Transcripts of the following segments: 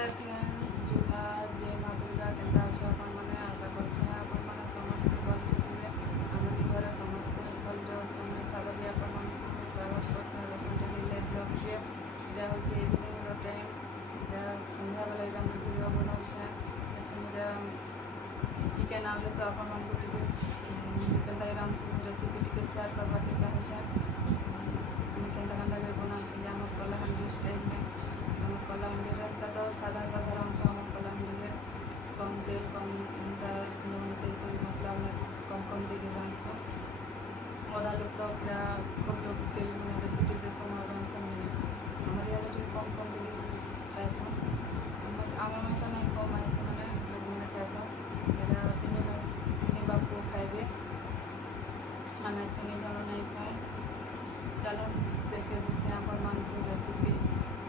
Hi friends, जुहार जय माँ दुर्गा केन्ता अछ आपण मैंने आशा करछे आपण मैंने समस्ते भल थे आम घरे समस्ते भल समय सागरी आपण स्वागत करते रोशन डेली लाइफ ब्लॉग के जहाँ हूँ इवनिंग टाइम जहाँ सन्ध्या बेला ये भिडियो बनाऊे चिकेन आनले तो आपण मानक केन्ता रांधि रेसिपी टी सेयार करवा के चाहूँचे केन्ता केन्ता बनासी आम कलाहांडी स्टाइल में आम कलाहांडी तो साधा साधा रांधु आम कलाहांडी कम तेल कम लुण तेल कर मसला कम कम देके रांधु अधा लोग तो पूरा खूब लोग तेल में बेसी टे देसन और रांधसन आमर इे कम कम देके खाएसन आम तो नहीं कम आई मैंने लोग मैंने खाएसन तीन बापू खाइबे आम तीन जन नहीं खाए चलो देखे दिसे आपण मान रेसिपी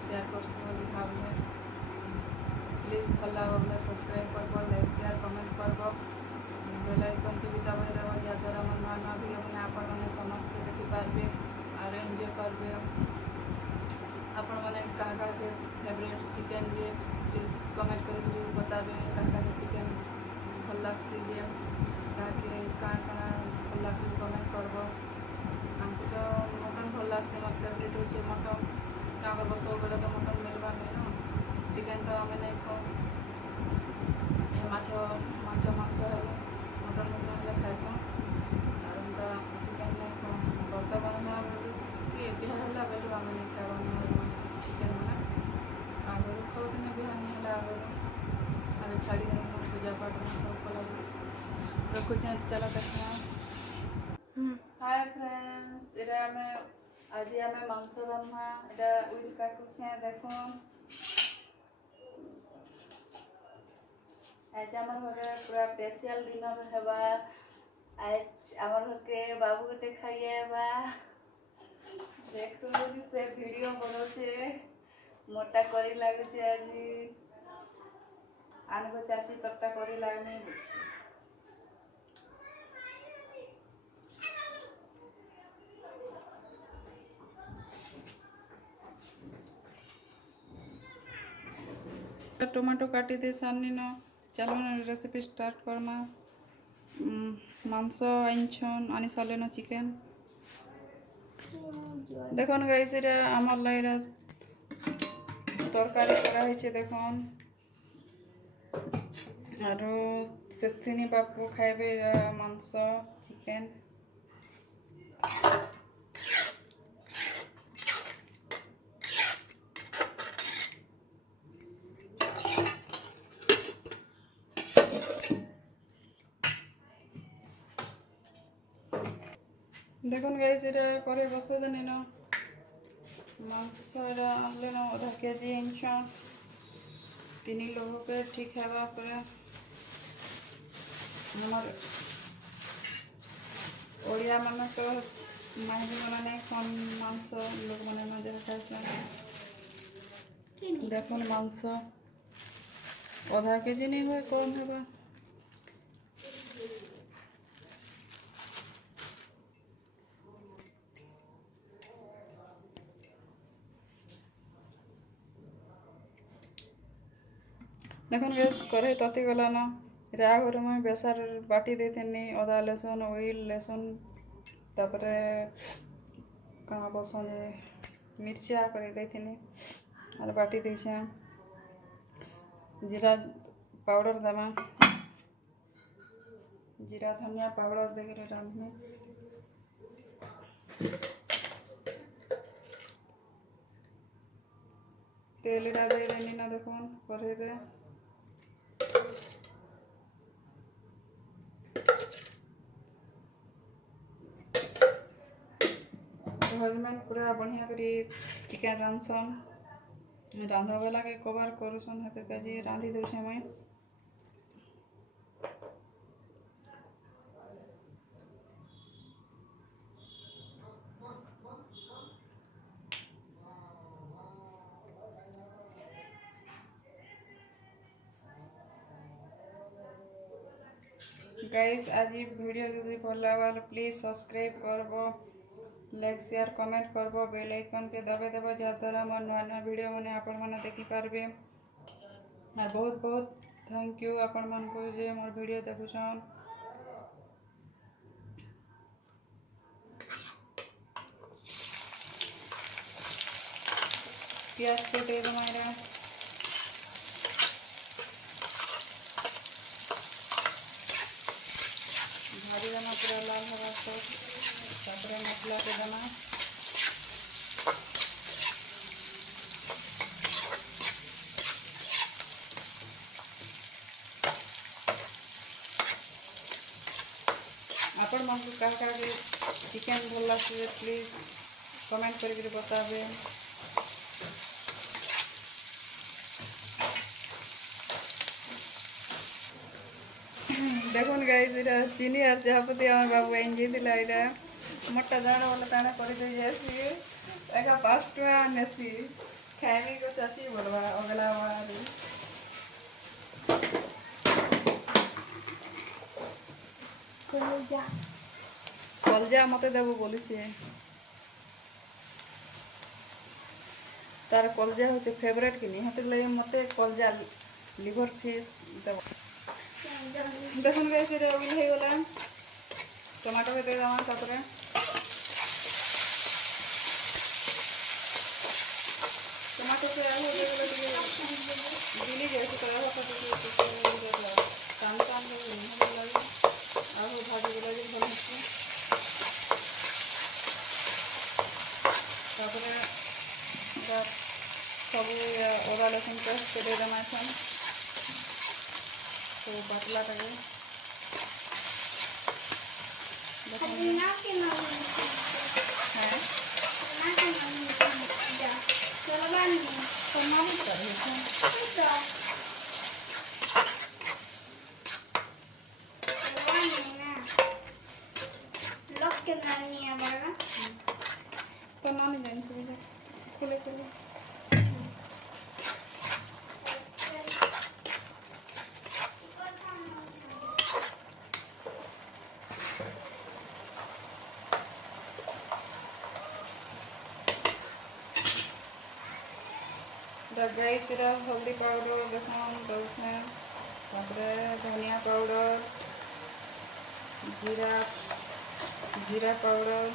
शेयर करसी बोली भावले प्लीज भल लगे सब्सक्राइब करब लाइक शेयर कमेंट करब बेल आइकन के भी दबाई देव जहाँद्वारा मोर नुआ नुआ भिडियो मैंने आपण मैंने समस्ते देखिपारे और एंजॉय करेंगे आपण मैंने क्या favourite chicken J please comment कर बताबे क्या चिकेन भल लग्सी जे क्या भल लग्सी कमेंट करब आमको तो मटन भल लग्सी मोर फेवरेट हो मटन क्या करब सब बेले तो मटन मिलवार नहीं ना चिकेन तो आम नहीं खाऊ माछ मांस हेले मटन हेले खाएसुँ और तो चिकेन नहीं खाऊ व्रत बनला बेलू कि बिहा बेलू आम नहीं खावा चिकेन मैंने आगुरी खाऊने बिहा नहीं है आगुरी आम छाड़ी देनी पूजा पाठ में सब कला रखुचे चलो देखा हाय फ्रेंड्स इरा में आज आम मांस रान्ना इटा उइल काटुछे देखो आज आम घरे पूरा स्पेशल डिनर हेबा आज आम घर के बाबू गोटे खाइबा देखो से वीडियो बनाचे मोटा करी लगुचे आज आनगो चाची तट्टा करी लगनी बुझे टमाटो काटी दे सामने न चलो रेसिपी स्टार्ट करमा मांस आनछन आनी सारे न चिकेन देखन गाइस एरा आमर लाइरा तरकारी करा देखन और से बापू खाइबे मांस चिकेन देखुन गाइस एटा करे बसे देने न मांस आनले न आधा केजी आनछन तीन लोग के ठीक है पूरा हमार ओडिया मन तो माहिनी मन नहीं कम मांस लोग मैंने न जहाँ खाए देखुन मांस आधा केजी नहीं हुए कम है देखुन गैस कढ़ई तती गला न रागर में बेसार बाटी देनी अदा लहसुन ऑयल लहसुन तापरे कहाँ बसन मिर्चा कर देनी और बाटी देछे जीरा पाउडर देमा जीरा धनिया पाउडर देकर रांधनी तेल दे देनी ना देखुन कढ़ई हजबैंड पूरा बढ़िया करी चिकेन रांधसन रांधा बेला के कवर करुसन हेते काजी रांधि दउछे मैं गाइस आज वीडियो जदि भल लगा प्लीज सब्सक्राइब करब लाइक शेयर कमेंट करब बेल आइकन के दबाई देव जहाँद्वारा मोर नुआ नुआ वीडियो मैंने आपण मैंने देखिपारे और बहुत बहुत थैंक यू आपण मान को जे मोर वीडियो देखुछन। प्याज फुटे हमारा भाजी देना पूरा लाल हवा तक मसला के देना। आपण मन को क्या चिकन भल लगे प्लीज कमेंट करके बतावे। देखुन गाइस इटा चीनी और चाहपत्ती आम बाबू आइन जाइला इटा मोटा जान वाला ताना कर दे जासी एका 5 टका नेसी खाइबी को चाची बोलवा अगला बार कलजा मते देबो बोली से तार कलजा होचे फेवरेट कि नहीं हते लगे मते कलजा लिवर फिश देबो। देखुन गाइस इटा उइल हे गला टमाटो के दे दमा तापरे टमाटो से आलू दे गले दिली जैसे तरह का तो कान कान के नहीं लगे आलू भाजी गला जे भल है तापरे सब अदा लहसुन पेस्ट दे दमा छन तो बाटला टाके तो नानी जानते खुले खुले गाइस हल्दी पाउडर देखन दौछे धनिया पाउडर जीरा पाउडर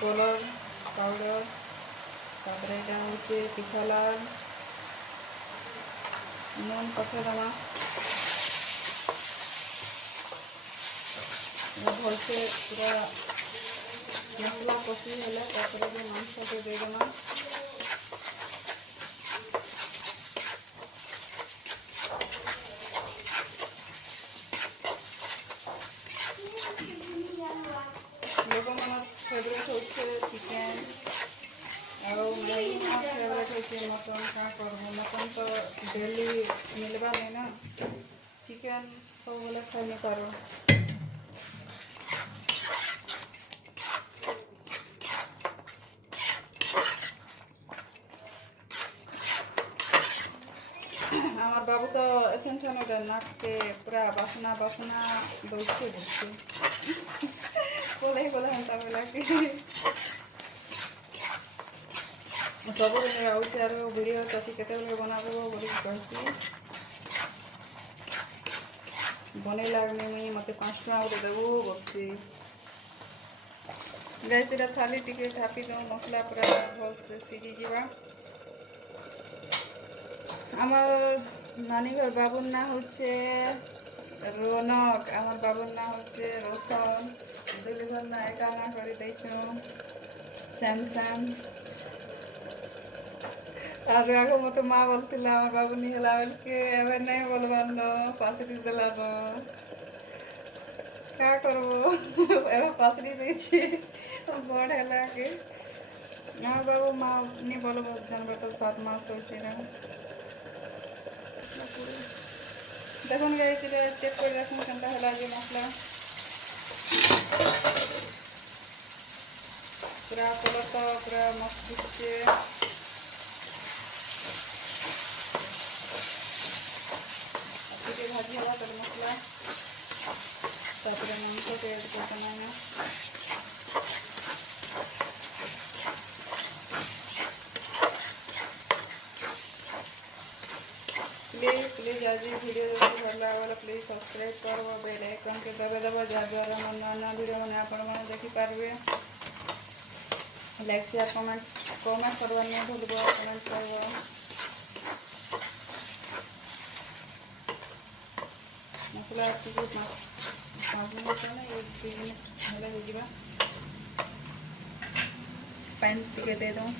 कलर पाउडर हूँ तीखा लाल नून पचे दमा भलसे पूरा मसला कषी है मांस के देदेमा लोक मन फेवरेट होचे चिकेन और फेवरेट होचे मटन क्या करब मटन तो डेली मिलवा नहीं ना चिकेन सब बोले खाई नहीं पारो। हमार बाबू तो एथन ठन नाक के पूरा बासना बासना दौड़े देखते बोले हेल्ता बोला कि सब दिन आउे आर वीडियो चाची केते बनाबो बोली कहसी बने लागने मुई मते 5 टका उठे देबो बसी गैस इटा थाली टिके ढापी दो मसला पूरा भल से सीझी जीवा। आमार नानी घर बाबूर ना होचे रौनक आमार बाबूर ना होचे रोशन दुली घर ना एका ना करी देछु सेम सेम और आगो मत माँ बोलतिला आमार बाबू नहीं हला के एबे नहीं बोलबान पासरी देला क्या करबो एबे पासरी देछि बड़ हला के ना बाबू माँ नहीं बोलबो जानबे तो 7 मास होचे ना देखुन गाइस चेक कर देखुन केनता हला जे मसला पूरा कलर तो पूरा मस्त दिखছে अच्छे भाजी हला तर मसला तापरे मांस के ऐड करना है आज वीडियो देखिए भल लगे प्लीज सब्सक्राइब कर बेल आइकन के दबाइदेव जहाँद्वारा मोर नया नया वीडियो मैंने आपने देखिपारे। लाइक शेयर कमेंट करवा नहीं भूल कमेंट कर मसला टिके 5 मिनट ना 1-2 मिनट हो पानी टिके दे दूँ।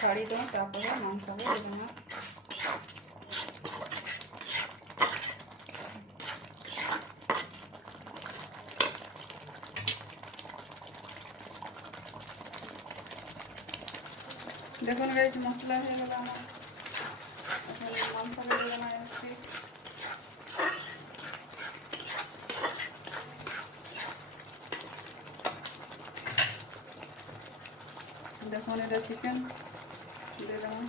छाड़ी दूँ मांस को देना। देखो गाइस मसला है मांस देखो ये चिकन दे दें।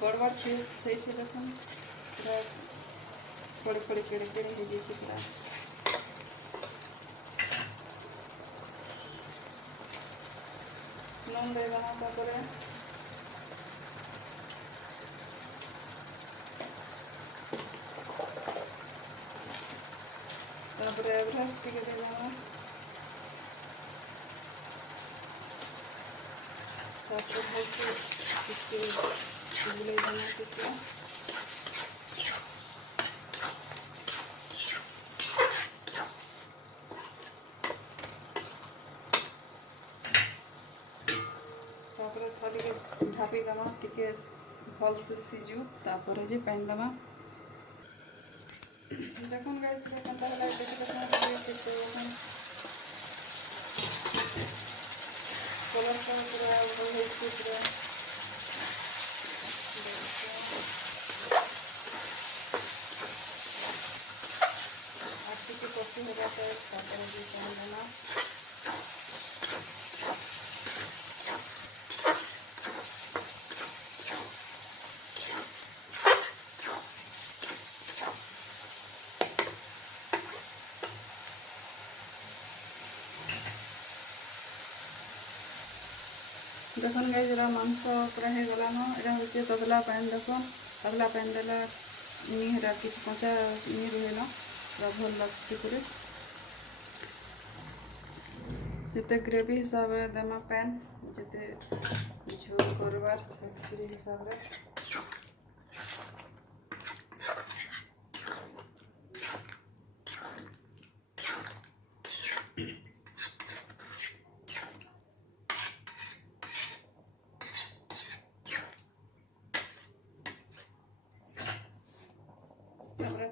बड़ बड़ पीस है देखो पड़े पड़े केड़े केड़े हो जाए पूरा। नून दे देना तापर एवरेस्ट टिके दे देना। तापर भलसे बुले देना टिके। तापर थाली ढापी देमा टिके भलसे सिजू। तापर जे पानी देमा। देखो गाइस केनता हला देखि कलर का पूरा भल है पूरा आटी के कॉफी हो जाता है। तापर जे पानी देना। देखो गाइस जरा मांस पूरा हो गला न एटा होचे तदला पानी। देखो तदला पानी देला नी हेरा किछ कंचा नी रहला पूरा भल लगसी पूरे जिते ग्रेवी हिसाब रे देमा पैन जिते झोल करवार से हिसाब रे।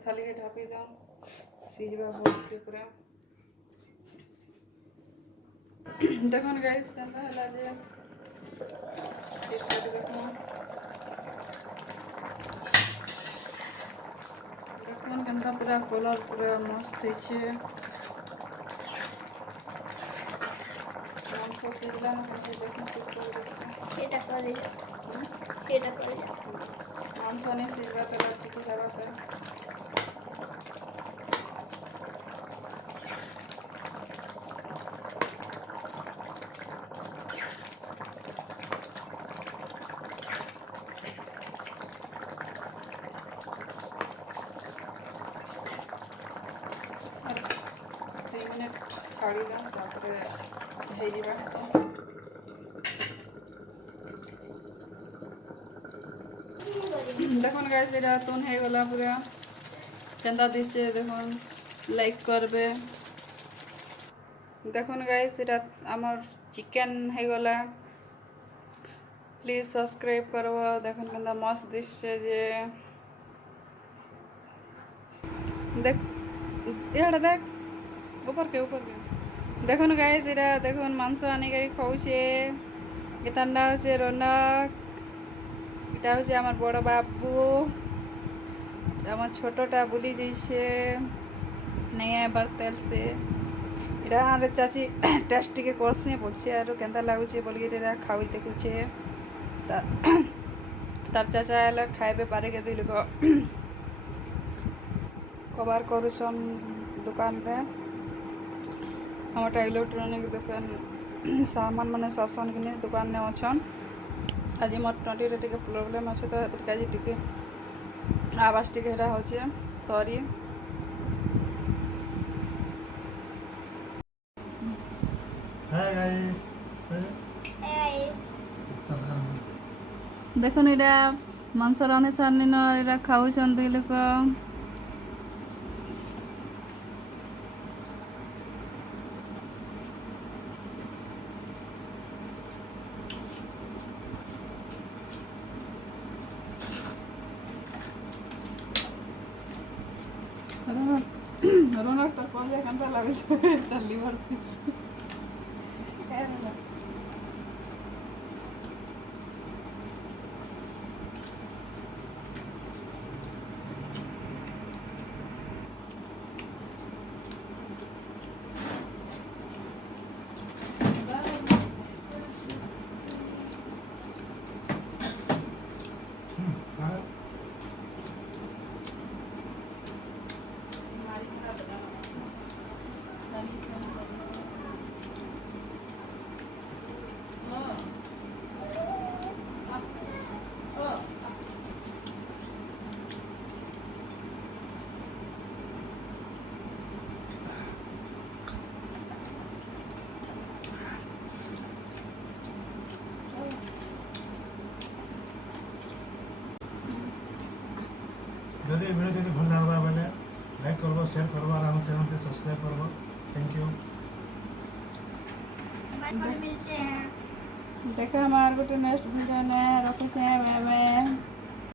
थाली के ढापी दो सीजवा भलसे पूरा। देखो गाइस केनता हला जे टेस्ट देखो देखो केनता पूरा कलर पूरा मस्त है। मांस सीजला ना देखो चेक कर এটা করে मांस नहीं सीजवा तो ठीक लगा था। छाड़ी दें तापर देखो गाइस एटा तुन हो गला पूरा केनता दिसছে দেখুন लाइक करबे। देखो गाइस एटा आमर चिकन हो गला प्लीज सब्सक्राइब करब। देखो केनता मस्त दिसছে जे देख एटा देख ऊपर के देखो गाइस एटा देखो मांस आनी कर खाऊे एताना हे रौनक इटा हे आमार बड़ बाबू আমার ছোটটা বুলি যাইছে नहीं आएबार तेल से इरा हाँ चाची टेस्ट टिके करसी बोलছে আর কেনতা লাগুছে বলি এরা খাওয়াই দেখুছে তার চাচা এলা খাইবে পারে কে দুই লোক কভার করুছন দোকানরে আমারটা ইলেকট্রনিক দোকান সামান মানে শাসন কিনে দোকানে অছন আজি মোর টটিরে টিকে প্রবলেম আছে তো কাজে টিকে আওয়াজ টিকে এটা হচ্ছে সরি Hi guys. দেখুন এটা মাংস রাঁধে সারনি না এরা খাওয়াছেন দুই লোক রোনক তার পঞ্জা কান্তা লাগছে তার লিভার পিস যদি এই ভিডিও যদি ভাল লাগবা বলে লাইক করবো শেয়ার করবো আর আমার চ্যানেলকে সাবস্ক্রাইব করবো থ্যাংক ইউ देखा हमारे गोटे नेक्स्ट वीडियो ने रखुचे बाय बाय।